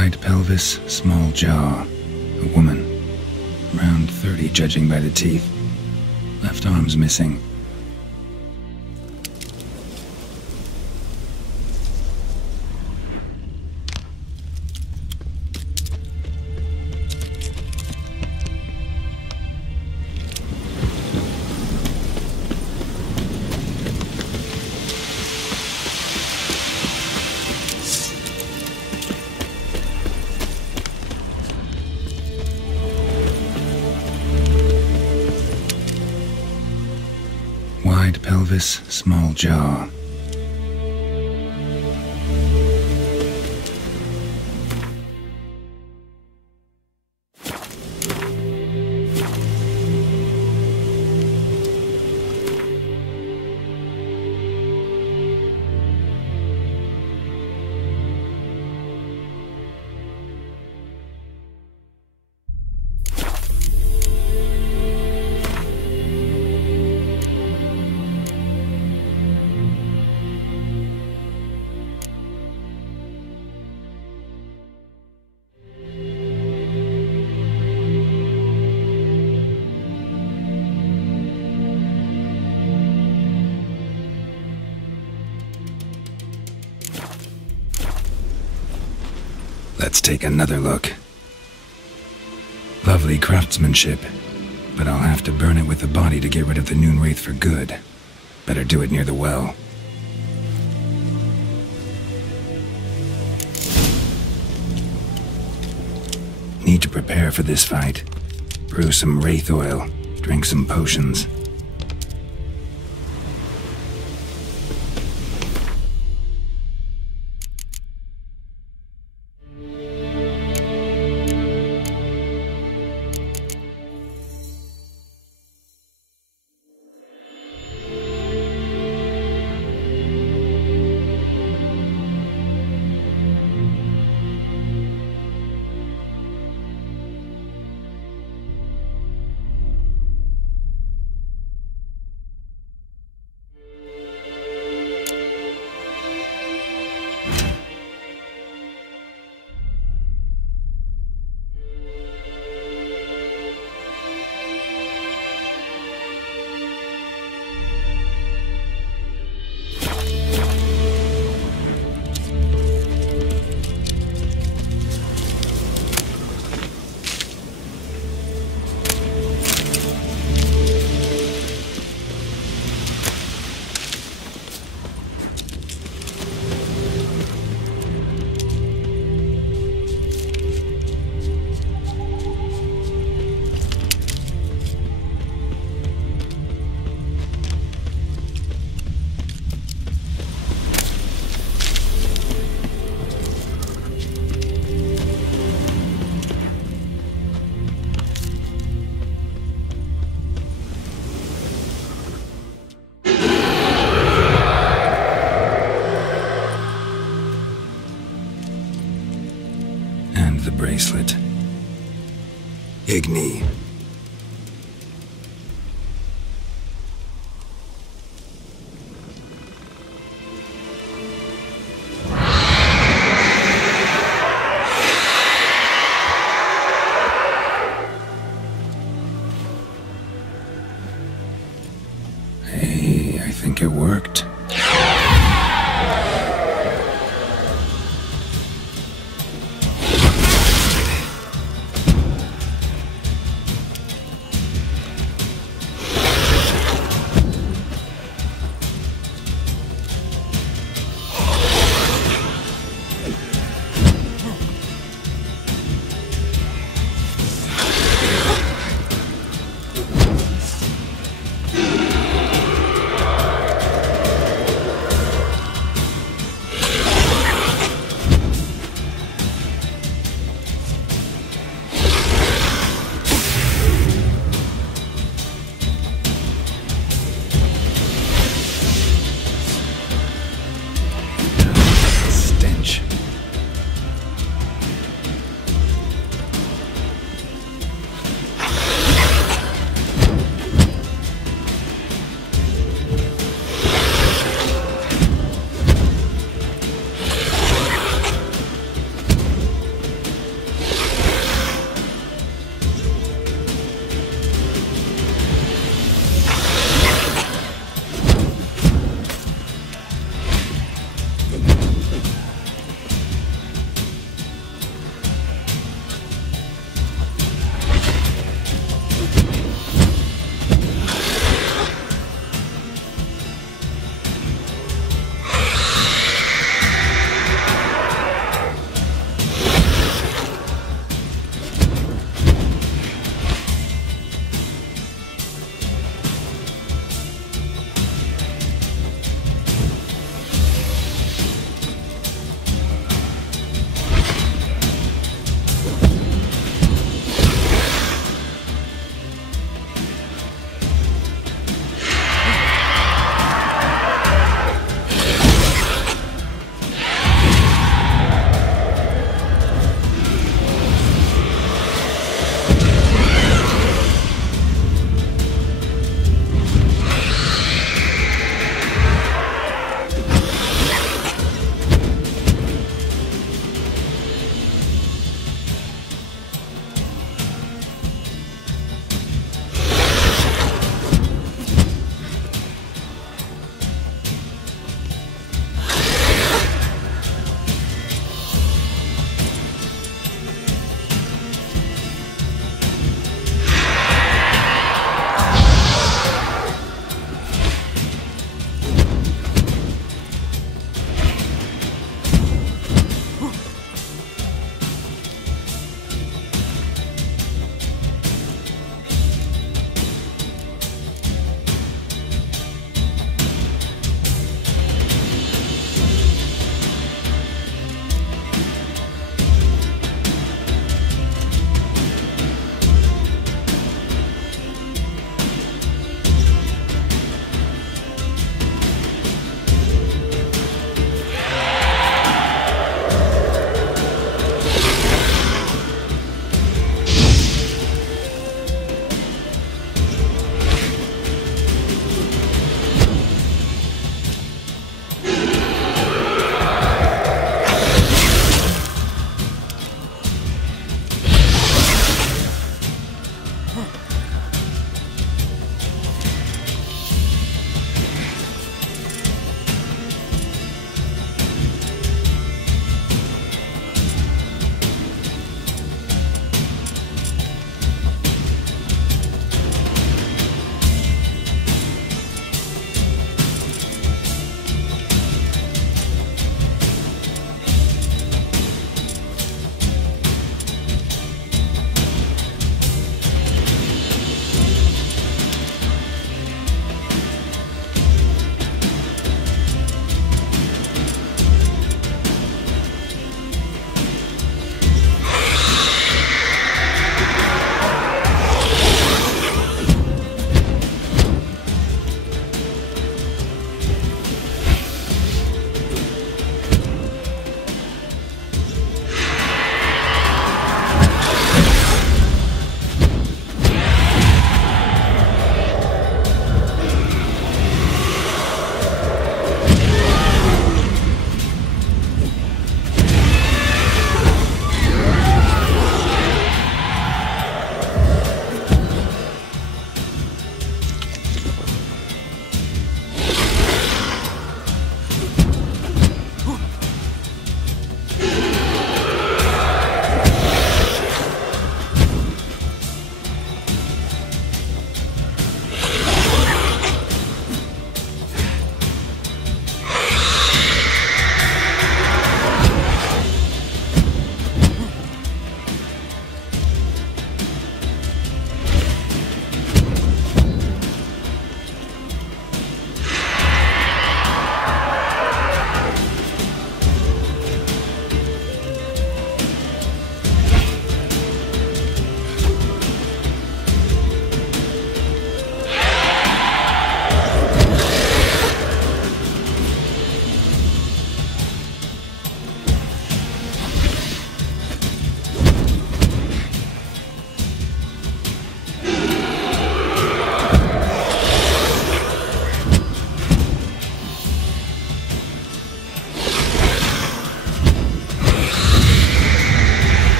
Wide pelvis, small jaw. A woman. Around 30, judging by the teeth. Left arm's missing. Wide pelvis, small jaw. Let's take another look. Lovely craftsmanship, but I'll have to burn it with the body to get rid of the Noon Wraith for good. Better do it near the well. Need to prepare for this fight. Brew some Wraith oil, drink some potions. The bracelet. Igni. Hey, I think it worked.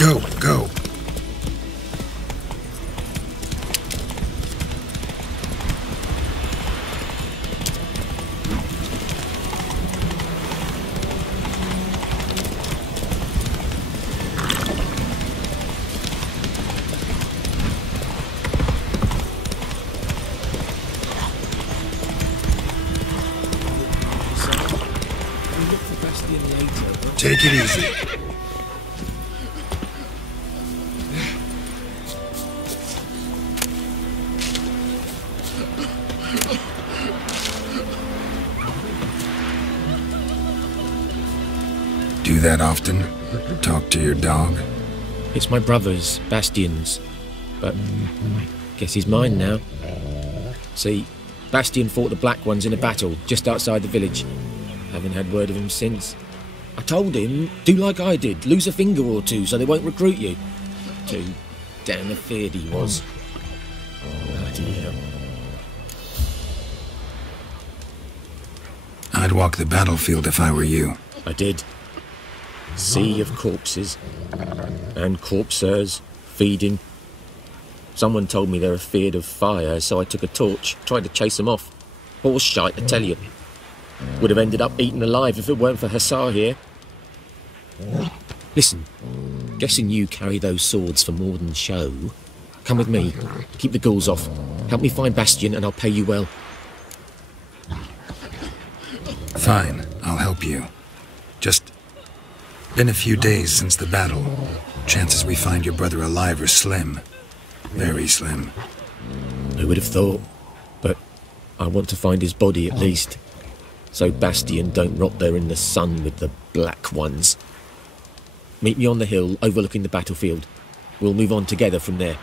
Go, go. Take it easy. Do that often? Talk to your dog? It's my brother's, Bastian's. But guess he's mine now. See, Bastian fought the Black Ones in a battle just outside the village. Haven't had word of him since. I told him, do like I did, lose a finger or two so they won't recruit you. Too damn afeard he was. Bloody hell. I'd walk the battlefield if I were you. I did. Sea of corpses. And corpsers, feeding. Someone told me they're afeard of fire, so I took a torch, tried to chase them off. Horse shite, I tell you. Would have ended up eaten alive if it weren't for Hussar here. Listen, guessing you carry those swords for more than show. Come with me, keep the ghouls off. Help me find Bastian and I'll pay you well. Fine, I'll help you. Just been a few days since the battle. Chances we find your brother alive are slim. Very slim. Who would have thought? But I want to find his body at least. So Bastian don't rot there in the sun with the Black Ones. Meet me on the hill overlooking the battlefield. We'll move on together from there.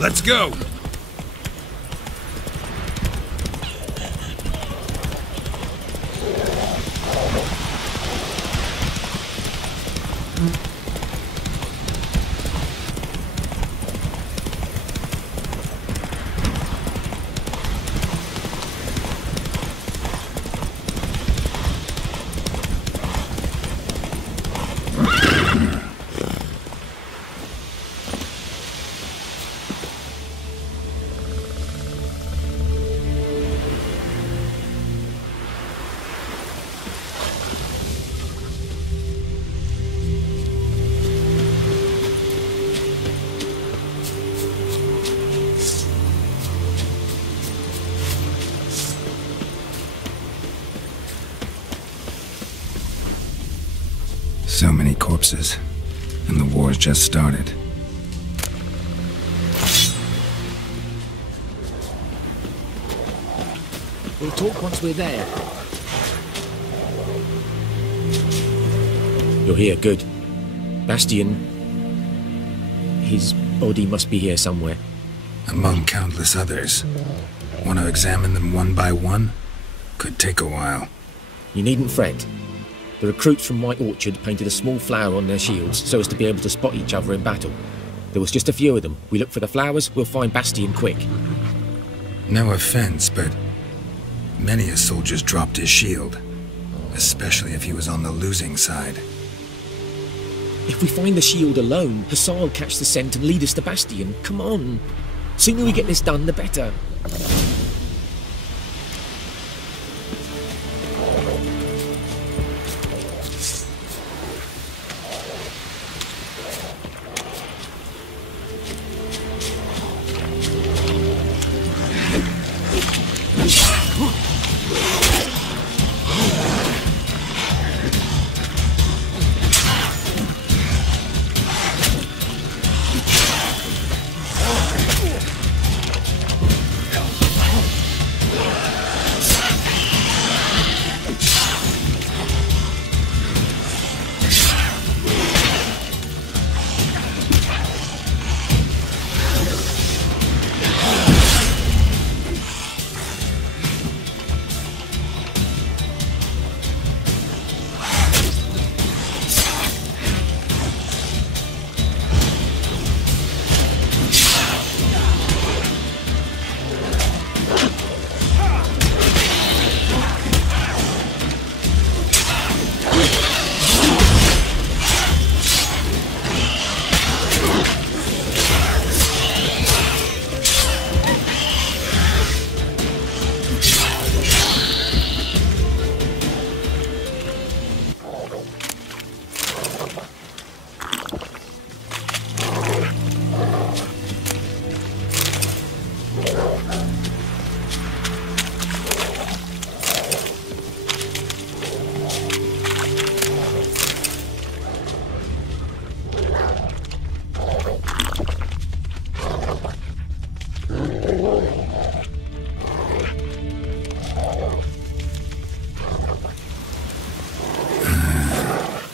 Let's go! So many corpses, and the war's just started. We'll talk once we're there. You're here, good. Bastian, his body must be here somewhere. Among countless others. Want to examine them one by one? Could take a while. You needn't fret. The recruits from White Orchard painted a small flower on their shields so as to be able to spot each other in battle. There was just a few of them. We look for the flowers, we'll find Bastian quick. No offense, but Many a soldier's dropped his shield, especially if he was on the losing side. If we find the shield alone, Hussar will catch the scent and lead us to Bastion. Come on. Sooner we get this done, the better.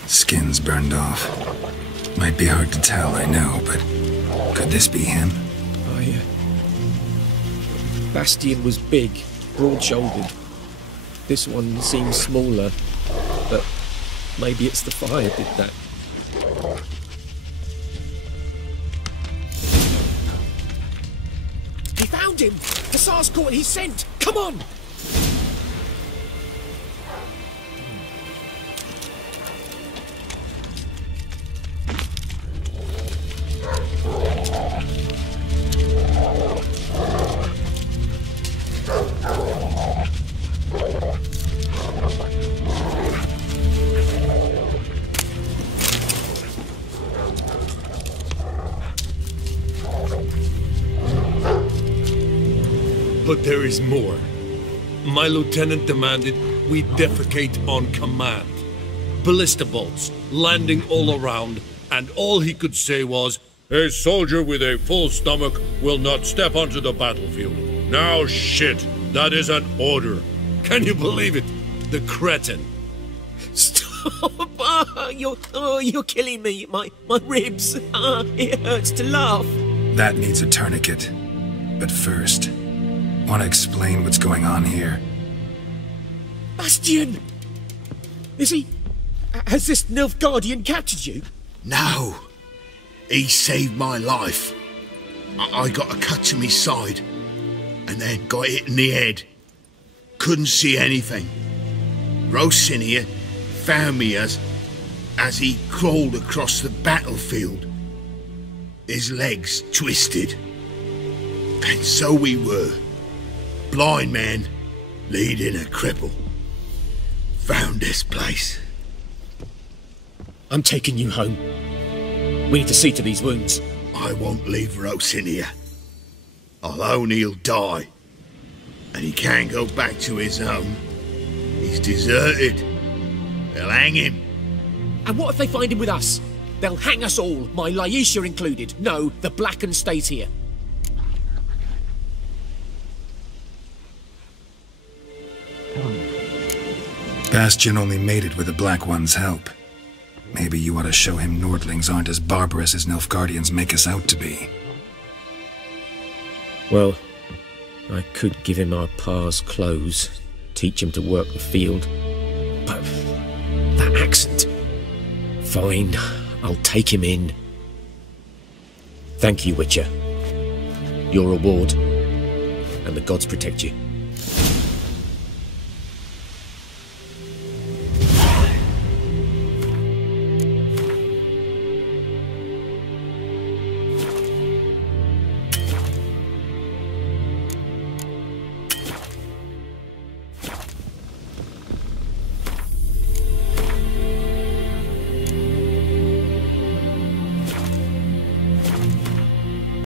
Skin's burned off. Might be hard to tell, I know, but could this be him? Oh, yeah. Bastion was big, broad-shouldered. This one seems smaller, but maybe it's the fire did that. He found him! Hussar's caught his scent! Come on! But there is more. My lieutenant demanded we defecate on command. Ballista bolts, landing all around, and all he could say was, "A soldier with a full stomach will not step onto the battlefield." Now shit, that is an order. Can you believe it? The cretin. Stop! You're killing me. My ribs. It hurts to laugh. That needs a tourniquet. But first, want to explain what's going on here? Bastion! Is he... Has this Nilfgaardian captured you? No. He saved my life. I got a cut to my side, and then got hit in the head. Couldn't see anything. Rosinia found me as he crawled across the battlefield. His legs twisted. And so we were. Blind man leading a cripple. Found this place. I'm taking you home. We need to see to these wounds. I won't leave Rosinia. Alone he'll die. And he can't go back to his home. He's deserted. They'll hang him. And what if they find him with us? They'll hang us all, my Laetitia included. No, the Blackened stays here. Bastion only made it with the Black One's help. Maybe you ought to show him Nordlings aren't as barbarous as Nilfgaardians make us out to be. Well, I could give him our pa's clothes, teach him to work the field. But that accent... Fine, I'll take him in. Thank you, Witcher. Your reward, and the gods protect you.